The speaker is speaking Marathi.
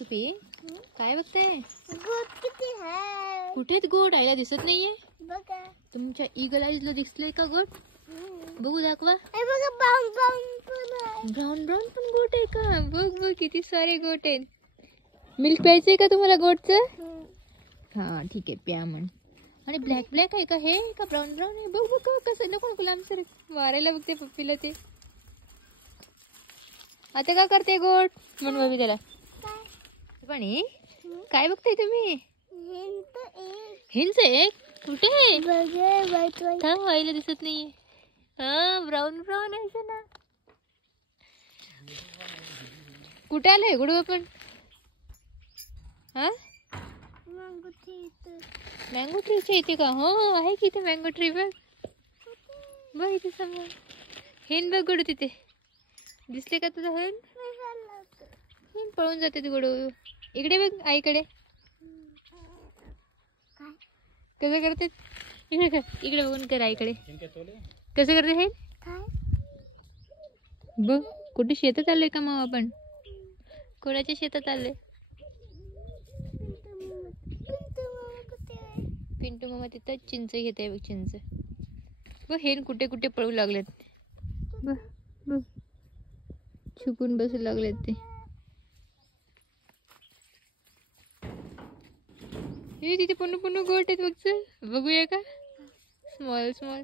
सुपी काय बघते? गोट किती आहे? कुठेच गोट आयला दिसत नाहीये. बघा तुमच्या ईगल आईजला दिसलंय का गोट? बघू दाखवा. हे बघा ब्राऊन ब्राऊन पण आहे. ब्राऊन ब्राऊन पण गोट आहे का? बघ बघ किती सारे गोट आहेत. मिल्क प्यायचंय का तुम्हाला गोटचं? हा ठीक आहे प्या म्हण. आणि ब्लॅक ब्लॅक आहे का हे का ब्राऊन ब्राऊन आहे? बघ बघ कसं नको नको लांब सर मारायला बघते पप्पीला ते. आता का करते गोट म्हण बाबी त्याला. पण काय बघताय तुम्ही? हिंच एक कुठे थांब आईला दिसत नाहीये. हा ब्राऊन ब्राऊन आहे ना. कुठे आलंय गुडू आपण? हा मँगो ट्रीच्या इथे का? हो आहे की इथे मँगो ट्री. बघ बघ इथे समोर हेन बघ गुडू तिथे दिसले का तुझा? हेन हेन पळून जाते तू गुडू. इकडे बघ आईकडे कसं करते. इकडे बघून कर आईकडे कसं करते हे. बघ कुठे शेतात आलोय का मग आपण? कोणाच्या शेतात आलोय? पिंटू मामा तिथं चिंच घेते बघ चिंच. बघ हेन कुठे कुठे पळू लागलेत. बघ बघ छुपून बसू लागलेत ते. हे तिथे पुन्हा पुन्हा गोट आहेत बघ. बघूया का? Small small